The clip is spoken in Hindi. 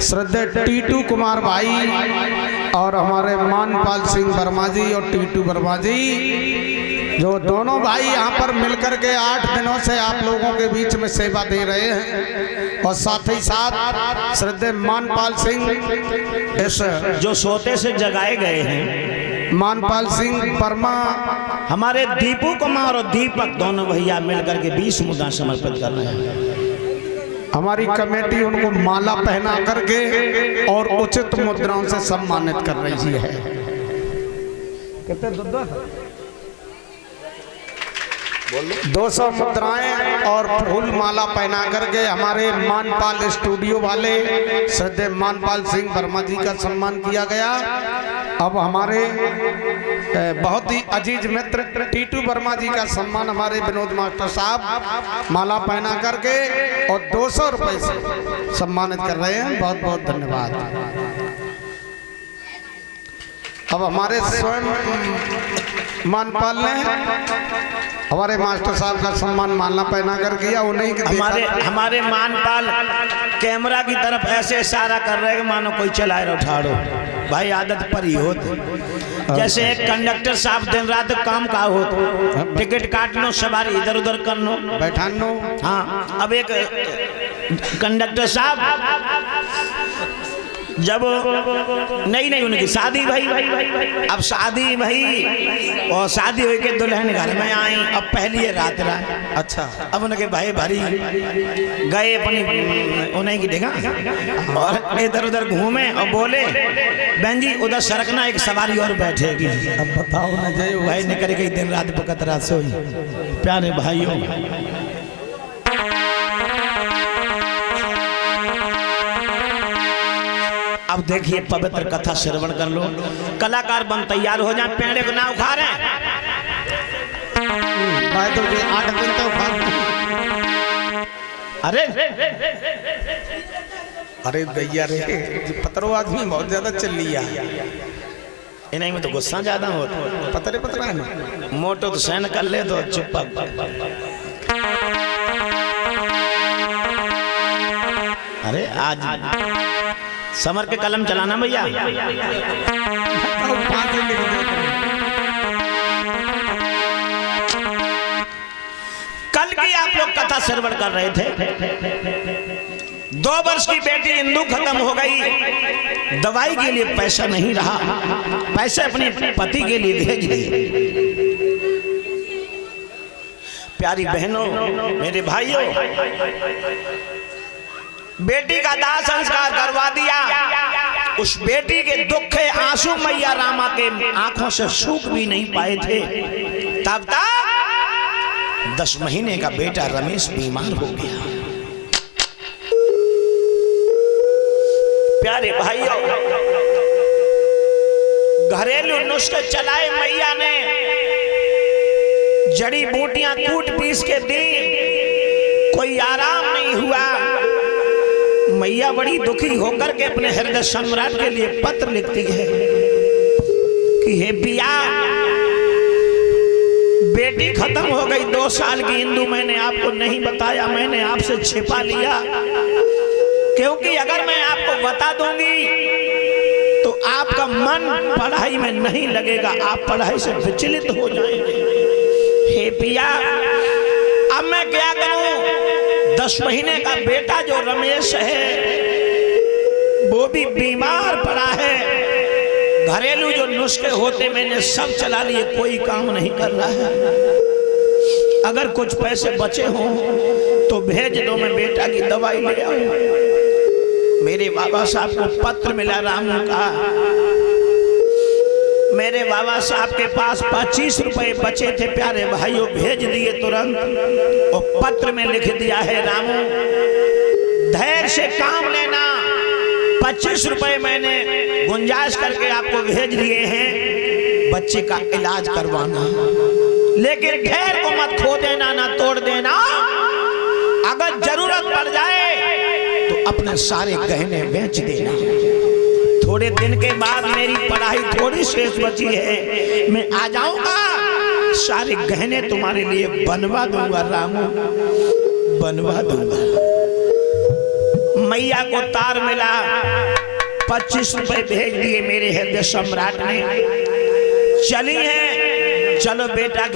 श्रद्धेय टीटू कुमार भाई और हमारे मानपाल सिंह वर्मा जी और टीटू वर्मा जी, जो दोनों भाई यहाँ पर मिलकर के 8 दिनों से आप लोगों के बीच में सेवा दे रहे हैं। और साथ ही साथ श्रद्धेय मानपाल सिंह इस जो सोते से जगाए गए हैं, मानपाल सिंह वर्मा, हमारे दीपू कुमार और दीपक दोनों भैया मिलकर के 20 मुद्दा समर्पित कर रहे हैं। हमारी कमेटी उनको माला पहना करके और उचित मुद्राओं से सम्मानित कर रही है। कितने 200 मुद्राएं और फूल माला पहना करके हमारे मानपाल स्टूडियो वाले श्रद्धेय मानपाल सिंह वर्मा जी का सम्मान किया गया। अब हमारे बहुत ही अजीज मित्र टीटू वर्मा जी का सम्मान हमारे विनोद मास्टर साहब माला पहना करके और 200 रुपए से सम्मानित कर रहे हैं। बहुत बहुत धन्यवाद। अब हमारे स्वयं मानपाल ने हमारे मास्टर साहब का सम्मान माला पहना कर किया। उन्हीं के हमारे मानपाल कैमरा की तरफ ऐसे इशारा कर रहे हैं मानो कोई चलाए उठाड़ो। भाई आदत पर ही होती, जैसे एक कंडक्टर साहब दिन रात काम का हो, टिकट काट लो, सवारी इधर उधर कर लो, बैठा लो। हाँ, अब एक कंडक्टर साहब जब नहीं उनकी शादी भाई, अब शादी भाई और शादी हुई के दुल्हन घर में आई, अब पहली रात रहा। अच्छा, अब उनके भाई भारी गए अपनी उन्हें की देखा और इधर उधर घूमे और बोले बहन जी उधर सरकना, एक सवारी और बैठेगी। अब बताओ ना जय भाई निकल गई दिन रात बकतरा सोई। प्यारे भाइयों, अब देखिए पवित्र कथा श्रवण कर लो। कलाकार बन तैयार हो जाए, पेड़े को ना उखाड़े। भाई तो 8 दिन तो अरे भैया रे, पतरो आदमी बहुत ज्यादा चल लिया। इन्हीं में तो गुस्सा ज्यादा होता। पतरे पतरा है ना, मोटो तो सहन कर ले तो चुप। अरे आज समर के कलम चलाना भैया। कल की आप लोग कथा श्रवण कर रहे थे। 2 वर्ष की बेटी इंदु खत्म हो गई, दवाई के लिए पैसा नहीं रहा, पैसे अपने पति के लिए भेज दिए। प्यारी बहनों, मेरे भाइयों, बेटी का दाह संस्कार करवा दिया। उस बेटी के दुख के आंसू मैया रामा के आंखों से सूख भी नहीं पाए थे। तब तक 10 महीने का बेटा रमेश बीमार हो गया। प्यारे भाइयों, घरेलू नुस्खे चलाए मैया ने, जड़ी बूटियां कूट पीस के दी, कोई आराम नहीं हुआ। मैया बड़ी दुखी होकर के अपने हृदय सम्राट के लिए पत्र लिखती है कि हे पिया, बेटी खत्म हो गई 2 साल की इंदु, मैंने आपको नहीं बताया, मैंने आपसे छिपा लिया, क्योंकि अगर मैं आपको बता दूंगी तो आपका मन पढ़ाई में नहीं लगेगा, आप पढ़ाई से विचलित हो जाएंगे। हे पिया, अब मैं क्या करूं? 10 महीने का बेटा जो रमेश है वो भी बीमार पड़ा है। घरेलू जो नुस्खे होते मैंने सब चला लिए, कोई काम नहीं कर रहा है। अगर कुछ पैसे बचे हों तो भेज दो, मैं बेटा की दवाई ले आऊं। मेरे बाबा साहब को पत्र मिला रामू का। मेरे बाबा साहब के पास 25 रुपए बचे थे। प्यारे भाइयों, भेज दिए तुरंत और पत्र में लिख दिया है, रामू धैर्य से काम लेना, 25 रुपए मैंने गुंजाइश करके आपको भेज दिए हैं, बच्चे का इलाज करवाना, लेकिन धैर्य को मत खो देना, ना तोड़ देना। अगर जरूरत पड़ जाए तो अपने सारे गहने बेच देना। थोड़े दिन के बाद मेरी पढ़ाई थोड़ी शेष बची है, मैं आ जाऊंगा, सारे गहने तुम्हारे लिए बनवा दूंगा रामू, बनवा दूंगा। रुपया को तार मिला, 25 रुपए भेज दिए मेरे हृदय सम्राट ने। चली है, चलो बेटा।